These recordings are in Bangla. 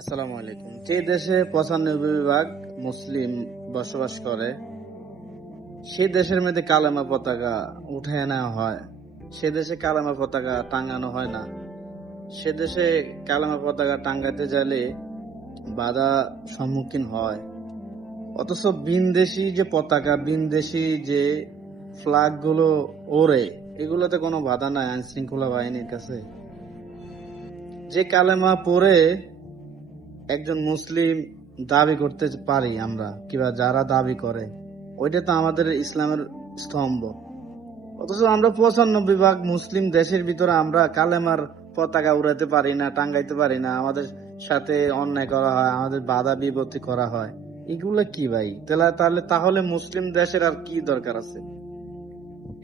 আসসালামু আলাইকুম। যে দেশে 95% মুসলিম বসবাস করে, সে দেশের মধ্যে কালেমা পতাকা উঠায় নেওয়া হয়। সে দেশে কালেমা পতাকা টাঙানো হয় না। সে দেশে কালেমা পতাকা টাঙ্গাতে গেলে বাধা সম্মুখীন হয়। অথচ ভিনদেশী যে পতাকা, ভিনদেশী যে ফ্ল্যাগ গুলো ওড়ে, এগুলোতে কোনো বাধা নাই আইন শৃঙ্খলা বাহিনীর কাছে। যে কালেমা পড়ে একজন মুসলিম দাবি করতে পারি আমরা, কিংবা যারা দাবি করে, ওইটা তো আমাদের ইসলামের স্তম্ভ। অথচ আমরা 95% মুসলিম দেশের ভিতরে আমরা কালেমার পতাকা উড়াতে পারি না, টাঙ্গাইতে পারি না। আমাদের সাথে অন্যায় করা হয়, আমাদের বাধা বিপত্তি করা হয়। এগুলো কি ভাই? তাহলে মুসলিম দেশের আর কি দরকার আছে?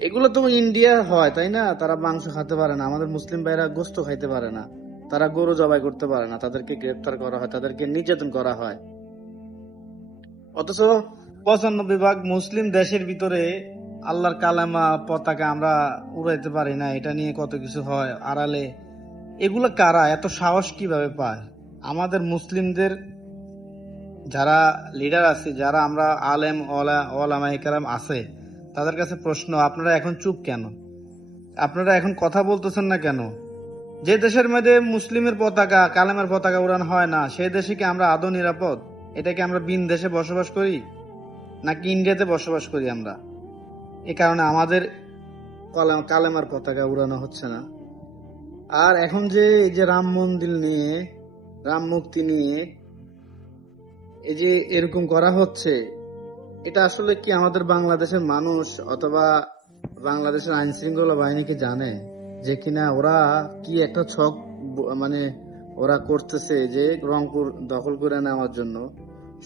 এগুলো তো ইন্ডিয়া হয়, তাই না? তারা মাংস খেতে পারে না, আমাদের মুসলিম ভাইরা গোস্ত খাইতে পারে না, তারা গরু জবাই করতে পারে না, তাদেরকে গ্রেফতার করা হয়, তাদেরকে নির্যাতন করা হয়। অথচ 95% মুসলিম দেশের ভিতরে আল্লাহর কালেমা পতাকা আমরা উড়াইতে পারি না, এটা নিয়ে কত কিছু হয় আড়ালে। এগুলো কারা এত সাহস কিভাবে পায়? আমাদের মুসলিমদের যারা লিডার আছে, যারা আমরা আলেম ওলামায়ে কেরাম আছে, তাদের কাছে প্রশ্ন, আপনারা এখন চুপ কেন? আপনারা এখন কথা বলতেছেন না কেন? যে দেশের মধ্যে মুসলিমের পতাকা, কালেমার পতাকা উড়ানো হয় না, সেই দেশে কি আমরা আদৌ নিরাপদ? এটা কি আমরা ভিন দেশে বসবাস করি, নাকি ইন্ডিয়াতে বসবাস করি আমরা? এ কারণে আমাদের কালেমার পতাকা উড়ানো হচ্ছে না। আর এখন যে এই যে রাম মন্দির নিয়ে, রাম মুক্তি নিয়ে এই যে এরকম করা হচ্ছে, এটা আসলে কি আমাদের বাংলাদেশের মানুষ অথবা বাংলাদেশের আইন শৃঙ্খলা বাহিনী কি জানে যে কিনা ওরা কি একটা ছক মানে ওরা করতেছে যে রংপুর দখল করে নেওয়ার জন্য?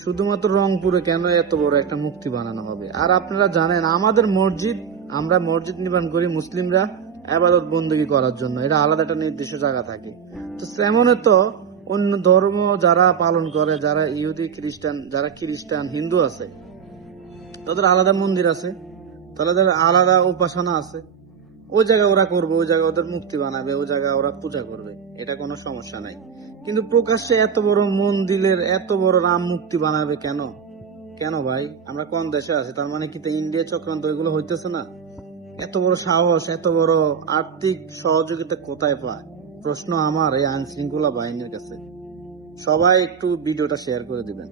শুধুমাত্র রংপুরে কেন এত বড় একটা মুক্তি বানানো হবে? আর আপনারা জানেন আমাদের মসজিদ, আমরা মসজিদ নির্মাণ করি মুসলিমরা আবাদত বন্দেগী করার জন্য, এটা আলাদা একটা নির্দিষ্ট জায়গা থাকে। তো তেমন তো অন্য ধর্ম যারা পালন করে, যারা ইহুদি খ্রিস্টান, যারা খ্রিস্টান হিন্দু আছে, তাদের আলাদা মন্দির আছে, তাদের আলাদা উপাসনা আছে। ওই জায়গায় ওরা করবে, ওই জায়গায় ওদের মুক্তি বানাবে, ওই জায়গায় ওরা পূজা করবে, এটা কোনো সমস্যা নাই। কিন্তু প্রকাশ্যে এত বড় মন্দিরের এত বড় রাম মুক্তি বানাবে কেন? কেন ভাই? আমরা কোন দেশে আছি? তার মানে কি ইন্ডিয়া চক্রান্ত এগুলো হইতেছে না? এত বড় সাহস, এত বড় আর্থিক সহযোগিতা কোথায় পায়? প্রশ্ন আমার এই আইন শৃঙ্খলা বাহিনীর কাছে। সবাই একটু ভিডিওটা শেয়ার করে দিবেন।